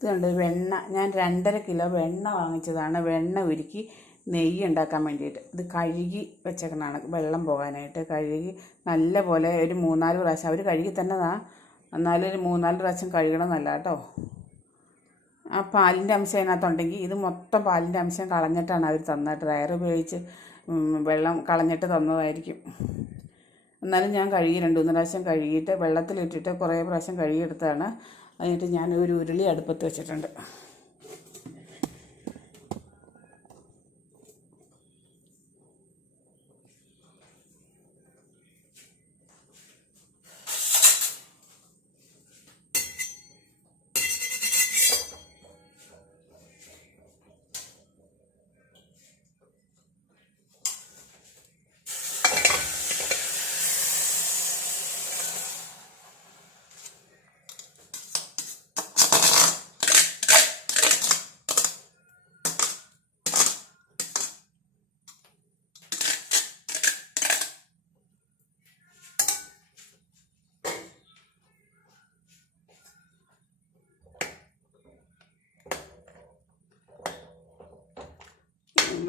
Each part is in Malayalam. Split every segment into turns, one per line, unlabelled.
ഇത് കണ്ട് വെണ്ണ. ഞാൻ രണ്ടര കിലോ വെണ്ണ വാങ്ങിച്ചതാണ്. വെണ്ണ ഉരുക്കി നെയ്യ് ഉണ്ടാക്കാൻ വേണ്ടിയിട്ട്. ഇത് കഴുകി വെച്ചേക്കണതാണ് വെള്ളം പോകാനായിട്ട്. കഴുകി നല്ല പോലെ ഒരു മൂന്നാൽ പ്രാവശ്യം. അവർ കഴുകി തന്നെ തന്നതാ. എന്നാലും ഒരു മൂന്നാൽ പ്രാവശ്യം കഴുകണം എന്നല്ല കേട്ടോ. ആ പാലിന്റെ അംശം അതിനകത്തുണ്ടെങ്കിൽ ഇത് മൊത്തം പാലിന്റെ അംശം കളഞ്ഞിട്ടാണ് അവർ തന്നത്. ഡ്രയർ ഉപയോഗിച്ച് വെള്ളം കളഞ്ഞിട്ട് തന്നതായിരിക്കും. എന്നാലും ഞാൻ കഴുകി രണ്ട് മൂന്ന് പ്രാവശ്യം കഴുകിയിട്ട് വെള്ളത്തിലിട്ടിട്ട് കുറേ പ്രാവശ്യം കഴുകിയെടുത്തതാണ്. എന്നിട്ട് ഞാൻ ഒരു ഉരുളി അടുപ്പത്ത് വെച്ചിട്ടുണ്ട്.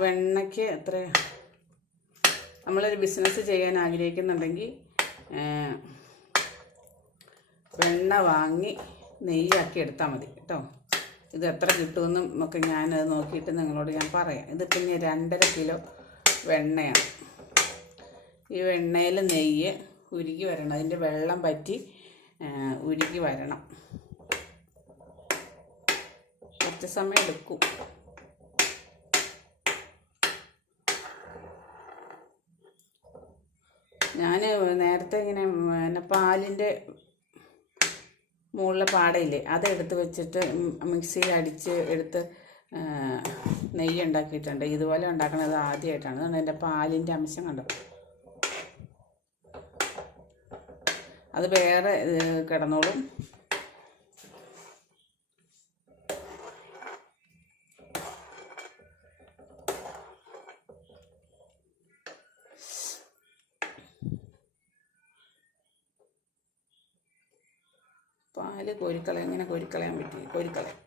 വെണ്ണയ്ക്ക് എത്ര നമ്മളൊരു ബിസിനസ് ചെയ്യാൻ ആഗ്രഹിക്കുന്നുണ്ടെങ്കിൽ വെണ്ണ വാങ്ങി നെയ്യാക്കി എടുത്താൽ മതി കേട്ടോ. ഇത് എത്ര കിട്ടുമെന്നും ഒക്കെ ഞാനത് നോക്കിയിട്ട് നിങ്ങളോട് ഞാൻ പറയാം. ഇത് പിന്നെ രണ്ടര കിലോ വെണ്ണയാണ്. ഈ വെണ്ണയിൽ നെയ്യ് ഉരുകി വരണം. അതിന്റെ വെള്ളം പറ്റി ഉരുകി വരണം. കുറച്ച് സമയം എടുക്കും. ഞാൻ നേരത്തെ ഇങ്ങനെ പിന്നെ പാലിന്റെ മുകളിലെ പാടയില്ലേ അതെടുത്ത് വെച്ചിട്ട് മിക്സിയിൽ അടിച്ച് എടുത്ത് നെയ്യ് ഉണ്ടാക്കിയിട്ടുണ്ട്. ഇതുപോലെ ഉണ്ടാക്കുന്നത് ആദ്യമായിട്ടാണ്. അതുകൊണ്ട് എന്റെ പാലിന്റെ അംശം കണ്ടു? അത് വേറെ കിടന്നോളും പാൽ കോരിക്കളയാം ഇങ്ങനെ കോരിക്കളയാൻ പറ്റി കോരിക്കളയാം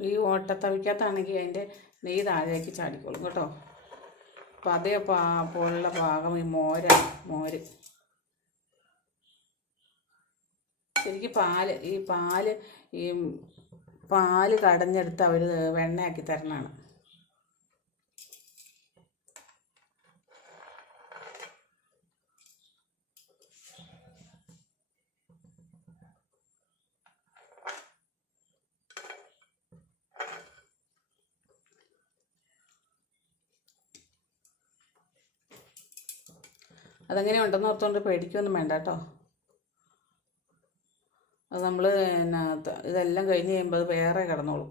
ഈ ഓട്ടത്തവിക്കകത്താണെങ്കിൽ അതിന്റെ നെയ്യ് താഴേക്ക് ചാടിക്കോളും കേട്ടോ. അപ്പം അതേ പോലുള്ള ഭാഗം ഈ മോര മോര്. ശരിക്കും പാൽ ഈ പാൽ ഈ പാൽ കടഞ്ഞെടുത്ത് അവർ വെണ്ണയാക്കി തരണതാണ്. അതെങ്ങനെ ഉണ്ടെന്ന് ഓർത്തുകൊണ്ട് പേടിക്കൊന്നും വേണ്ട കേട്ടോ. അത് നമ്മൾ ഇതെല്ലാം കഴിഞ്ഞ് കഴിയുമ്പോൾ അത് വേറെ കിടന്നോളും.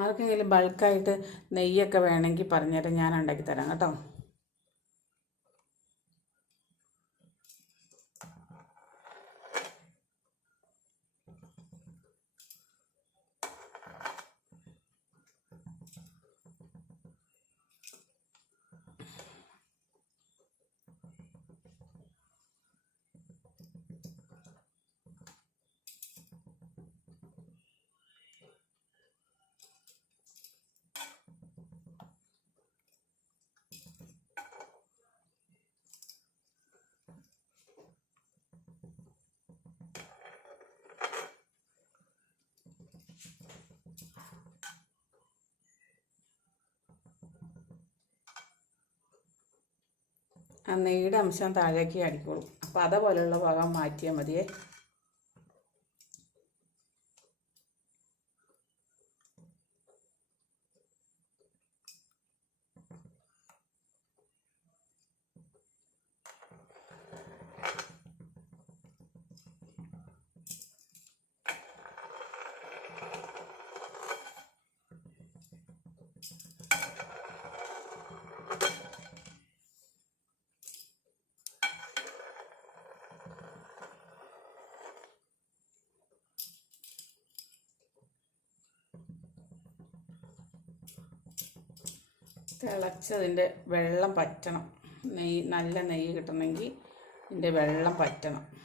ആർക്കെങ്കിലും ബൾക്കായിട്ട് നെയ്യൊക്കെ വേണമെങ്കിൽ പറഞ്ഞുതരാം ഞാൻ ഉണ്ടാക്കി തരാം കേട്ടോ. ആ നെയ്യുടെ അംശം താഴേക്ക് അടിക്കോളും അപ്പോൾ അതേപോലെയുള്ള ഭാഗം മാറ്റിയാൽ മതിയേ. തിളച്ചതിന്റെ വെള്ളം പറ്റണം. നെയ്യ് നല്ല നെയ്യ് കിട്ടണമെങ്കിൽ ഇതിന്റെ വെള്ളം പറ്റണം.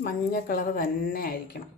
മഞ്ഞ കളർ തന്നെ ആയിരിക്കണം.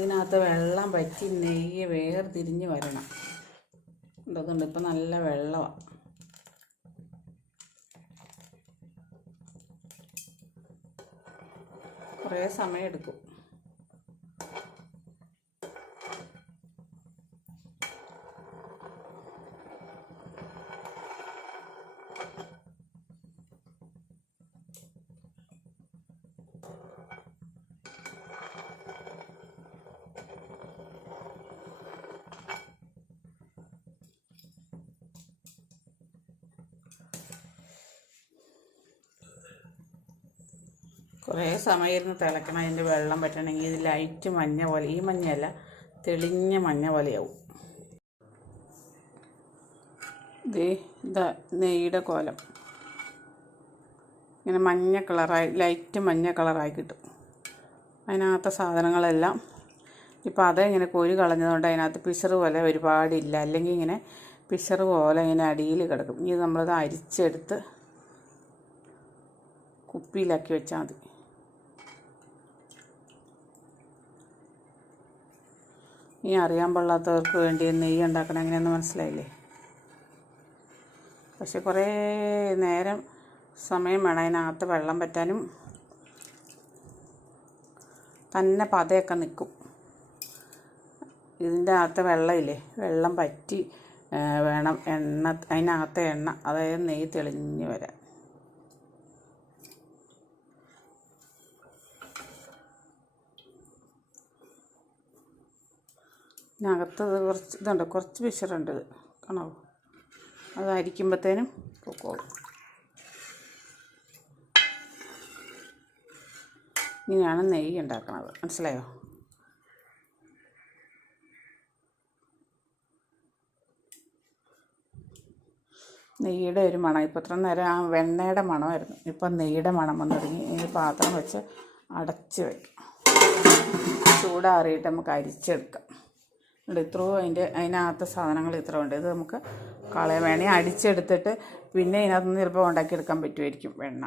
ഇതിനകത്ത് വെള്ളം വറ്റി നെയ്യ് വേർതിരിഞ്ഞ് വരണം. ഇതൊക്കെ ഇപ്പം നല്ല വെള്ളമാണ് കുറേ സമയം കുറേ സമയം ഇരുന്ന് തിളക്കണം അതിന്റെ വെള്ളം പറ്റണമെങ്കിൽ ഇത് ലൈറ്റ് മഞ്ഞ പോലെ ഈ മഞ്ഞയല്ല തെളിഞ്ഞ മഞ്ഞ പോലെയാവും. ഇത് ഇതാ നെയ്യുടെ കോലം. ഇങ്ങനെ മഞ്ഞ കളറായി ലൈറ്റ് മഞ്ഞ കളറായി കിട്ടും. അതിനകത്തെ സാധനങ്ങളെല്ലാം ഇപ്പോൾ അത് ഇങ്ങനെ കോരി കളഞ്ഞതുകൊണ്ട് അതിനകത്ത് പിശറ് പോലെ ഒരുപാടില്ല. അല്ലെങ്കിൽ ഇങ്ങനെ പിശറ് പോലെ ഇങ്ങനെ അടിയിൽ കിടക്കും. ഇനി നമ്മളത് അരിച്ചെടുത്ത് കുപ്പിയിലാക്കി വെച്ചാൽ മതി. ഇനി അറിയാൻ പാടില്ലാത്തവർക്ക് വേണ്ടി നെയ്യ് ഉണ്ടാക്കണം. എങ്ങനെയൊന്നും മനസ്സിലായില്ലേ? പക്ഷെ കുറേ നേരം സമയം വേണം. അതിനകത്ത് വെള്ളം പറ്റാനും തന്നെ പതയൊക്കെ നിൽക്കും. ഇതിന്റെ അകത്ത് വെള്ളമില്ലേ? വെള്ളം പറ്റി വേണം എണ്ണ അതിനകത്ത് എണ്ണ അതായത് നെയ്യ് തെളിഞ്ഞ് വരാം ഇതിനകത്ത് കുറച്ച് ഇതുണ്ട് കുറച്ച് വിഷറുണ്ട് ഇത്. കാണോ അത് അരിക്കുമ്പോഴത്തേനും പൊക്കോളും. ഇങ്ങനെയാണ് നെയ്യ് ഉണ്ടാക്കുന്നത് മനസ്സിലായോ? നെയ്യുടെ ഒരു മണം. ഇപ്പോൾ ഇത്ര നേരം ആ വെണ്ണയുടെ മണമായിരുന്നു. ഇപ്പം നെയ്യുടെ മണം വന്നു തുടങ്ങി. ഈ പാത്രം വെച്ച് അടച്ച് വയ്ക്കും ചൂടാറിയിട്ട് നമുക്ക് അരിച്ചെടുക്കാം. ഇവിടെ ഇത്രയും അതിന്റെ അതിനകത്ത് സാധനങ്ങൾ ഇത്ര ഉണ്ട്. ഇത് നമുക്ക് കളയാൻ വേണമെങ്കിൽ അടിച്ചെടുത്തിട്ട് പിന്നെ ഇതിനകത്തുനിന്ന് ചിലപ്പോൾ ഉണ്ടാക്കിയെടുക്കാൻ പറ്റുമായിരിക്കും വെണ്ണ